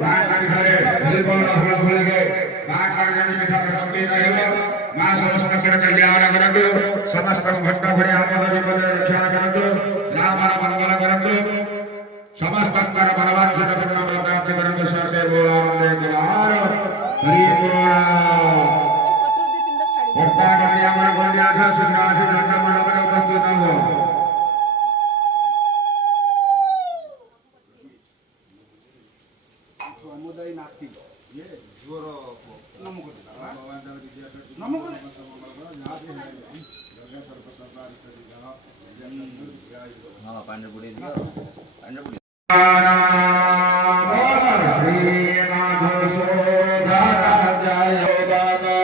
बाहर घरे बिल्कुल फल फूलगे बाहर जाने में था रंगी रहेगा मां समस्त कर कल्याण करतु समस्त भक्त भरे आपद विपद रक्षा करतु राम मंगल करतु समस्त कर भगवान से पूर्ण प्राप्ति करतु सर्वे बोलानंदे कुमार हरि बोला भक्ता कन्या मन कन्या था सुरासी रत्न मंडल उपस्थित हो समुदाय नाती ये जोर नमो को नमो को हां पांडे बुढ़े दिया पांडे बुढ़े श्री नाथ सोधा जय बाबा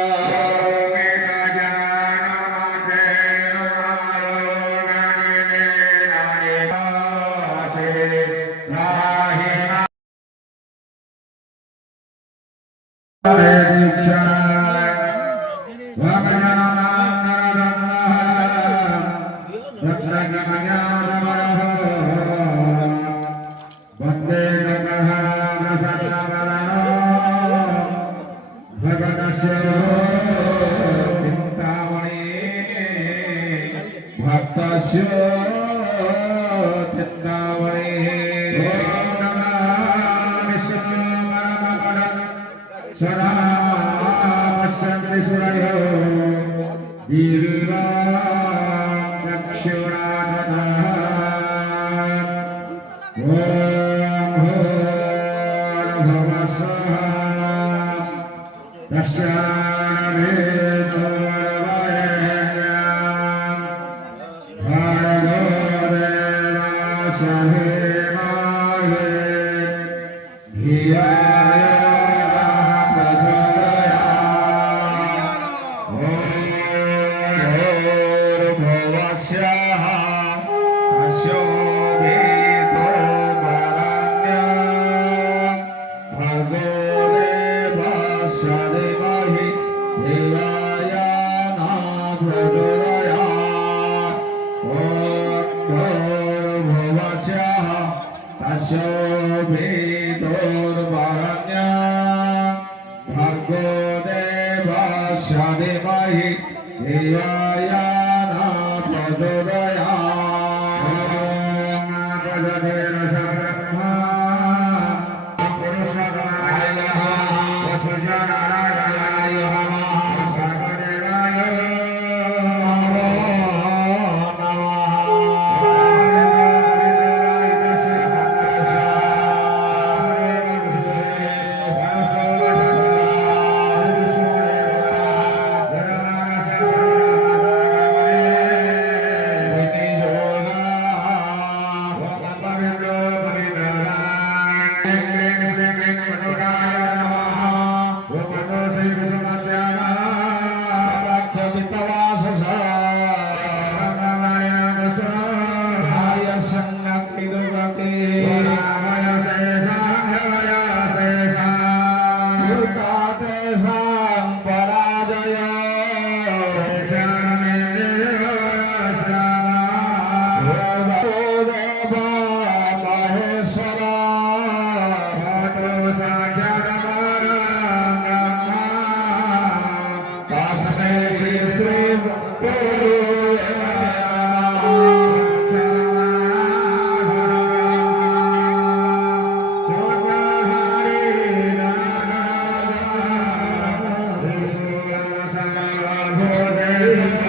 Hare